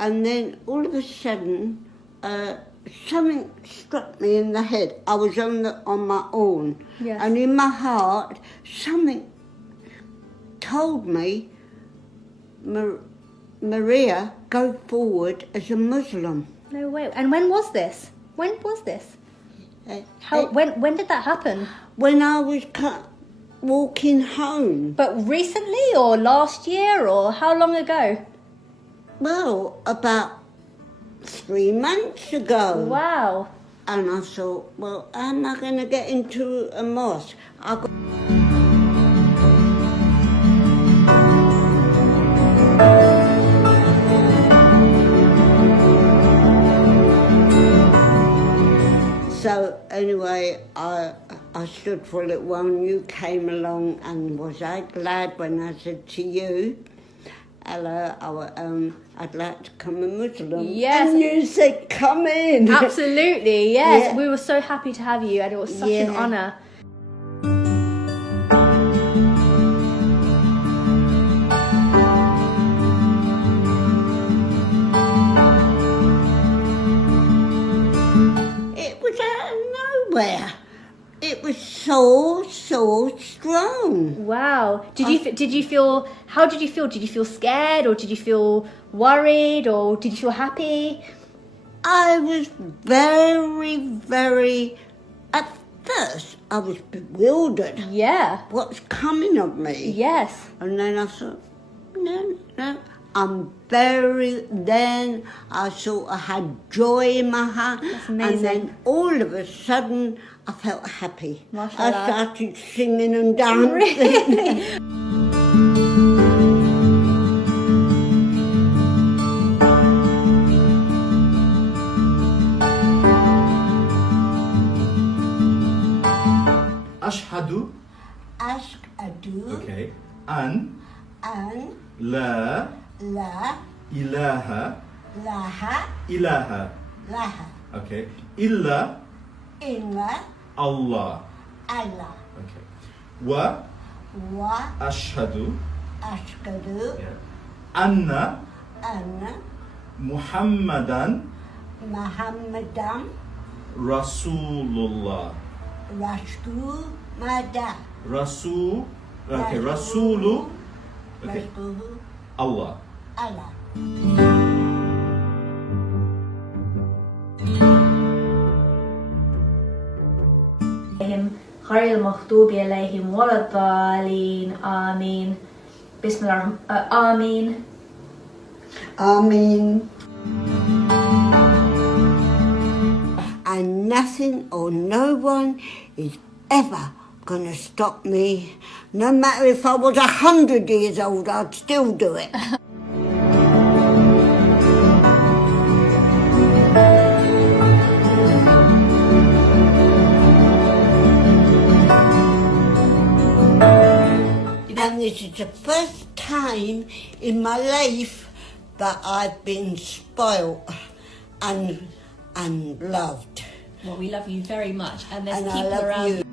And then all of a sudden, something struck me in the head. I was on my own. Yes. And in my heart, something told me, Maria, go forward as a Muslim. No way. And when was this? When did that happen? When I was walking home. But recently or last year or how long ago? Well, about 3 months ago. Wow. And I thought, well, how am I going to get into a mosque? So anyway, I stood for a little while and you came along, and was I glad when I said to you, hello, I'd like to become a Muslim. Yes. And you said, come in. Absolutely, yes. Yeah. We were so happy to have you and it was such an honour. It was so strong. Wow. How did you feel? Did you feel scared, or did you feel worried, or did you feel happy? I was very, at first I was bewildered. Yeah. What's coming of me? Yes. And then I thought, no. Then I sort of had joy in my heart. That's amazing. And then all of a sudden I felt happy. Mashallah. I started singing and dancing. Really? Ashhadu. Okay. An. La. Ilaha. Okay. Illa. Allah. Okay. Wa. Ashhadu. Yeah. Anna. Muhammadan. Rasulullah. Rasul. Okay. Rasulu. Okay. Allah. غير المغضوب عليهم ولا الضالين آمين بسم الله الرحمن Amen. And nothing or no one is ever going to stop me. No matter if I was 100 years old, I'd still do it. And this is the first time in my life that I've been spoilt and loved. Well, we love you very much, and there's And I people love around you.